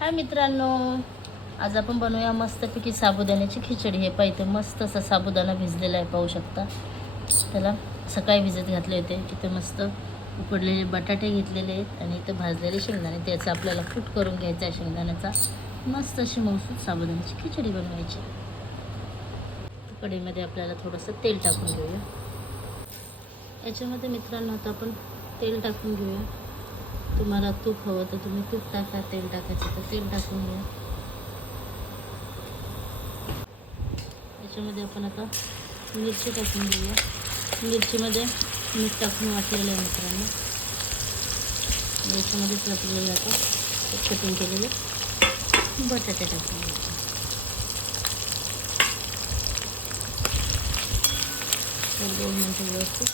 हाय मित्रांनो, आज आपण बनवूया मस्तपैकी साबुदाण्याची खिचडी. हे पाहिजे मस्त असा साबुदाणा भिजलेला आहे, पाहू शकता. त्याला सकाळी भिजत घातले होते. इथे मस्त उकडलेले बटाटे घेतलेले आहेत आणि इथं भाजलेले शेंगदाणे. त्याचा आपल्याला कूट करून घ्यायचा आहे शेंगदाण्याचा. मस्त अशी मौसूद साबुदाण्याची खिचडी बनवायची. कढईमध्ये आपल्याला थोडंसं तेल टाकून घेऊया. याच्यामध्ये मित्रांनो आता आपण तेल टाकून घेऊया. तुम्हाला तूप हवं तर तुम्ही तूप टाका, तेल टाकायचं तर तेल टाकून घ्या. याच्यामध्ये आपण आता मिरची टाकून घेऊया. मिरचीमध्ये मीठ टाकून वाटलेलं आहे मित्रांनो. याच्यामध्येच आपल्याला आता कटिंग केलेले बटाटे टाकून घ्यायचे. तर 2 मिनिटं व्यवस्थित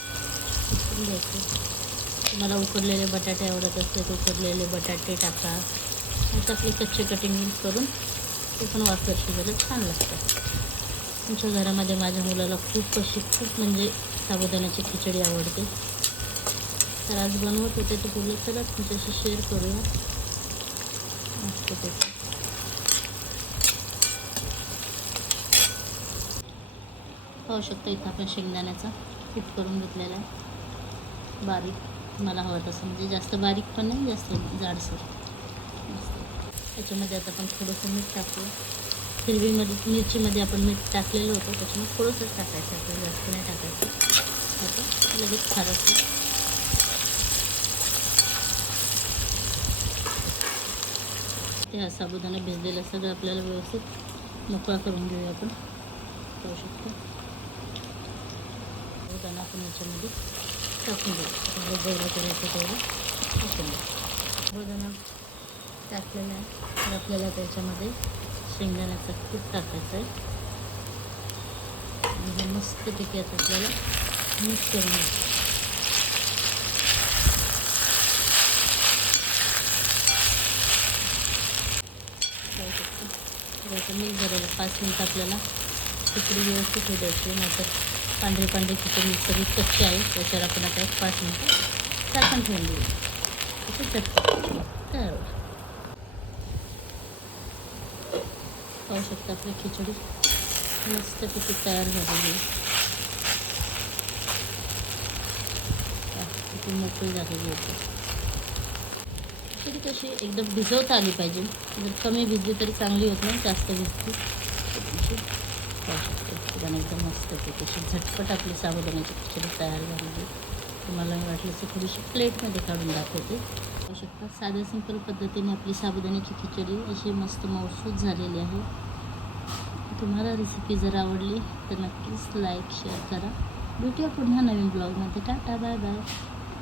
शिजवून घ्यायचे. तुम्हाला उकडलेले बटाटे आवडत असते तर उकडलेले बटाटे टाका. आता आपले कच्चे कटिंग करून ते पण वाफेवर शिजायला छान लागतं. तुमच्या घरामध्ये माझ्या मुलाला खूप म्हणजे साबुदाण्याची खिचडी आवडते. तर आज बनवत होते तर बोलले चला तुमच्याशी शेअर करूया. मस्त त्याचं पाहू शकता. इथं आपण शेंगदाण्याचा कूट करून घेतलेला आहे बारीक. मला हवं तसं, म्हणजे जास्त बारीक पण नाही, जास्त जाडसर. त्याच्यामध्ये आता आपण थोडंसं मीठ टाकू. मिरचीमध्ये आपण मीठ टाकलेलं होतं, त्याच्यामुळे थोडंसंच टाकायचं, आपल्याला जास्त नाही टाकायचं. आता लगेच खारट ते हा साबुदाणा भिजलेला सगळं आपल्याला व्यवस्थित मोकळा करून घेऊया आपण. पाहू शकतो साबुदाणा आपण याच्यामध्ये टाकून घेऊ. जेवढं करायचं तेवढं टाकून घेऊ. साबुदाणा टाकलेला आहे तर आपल्याला त्याच्यामध्ये शेंगदाण्याचा कूट टाकायचा आहे. म्हणजे मस्तपैकी आता आपल्याला मिक्स करून घ्यायचं. पाहू शकतो आता मिक्स झालेलं. 5 मिनिट आपल्याला खिचडी व्यवस्थित होऊ द्यायची, नाहीतर पांढरी खिचडी सगळी कच्ची आहे. त्याच्यावर आपण आता 5 मिनिटं झाकण ठेवून देऊ. अशी चटणी तयार. पाहू शकता आपली खिचडी मस्तपैकी तयार झालेली. किती मोकळी झालेली होती. खिचडी कशी एकदम भिजवता आली पाहिजे. जर कमी भिजली तरी चांगली होत नाही, जास्त भिजली पाहू शकतो. एकदम मस्तपैकी अशी झटपट आपली साबुदाण्याची खिचडी तयार झालेली. तुम्हाला मी वाटलं की थोडीशी प्लेटमध्ये काढून दाखवते. पाहू शकता साध्या सिंपल पद्धतीने आपली साबुदाण्याची खिचडी अशी मस्त मौसूद झालेली आहे. तुम्हाला रेसिपी जर आवडली तर नक्कीच लाईक शेअर करा. भेटूया पुन्हा नवीन ब्लॉगमध्ये. Tata, bye bye.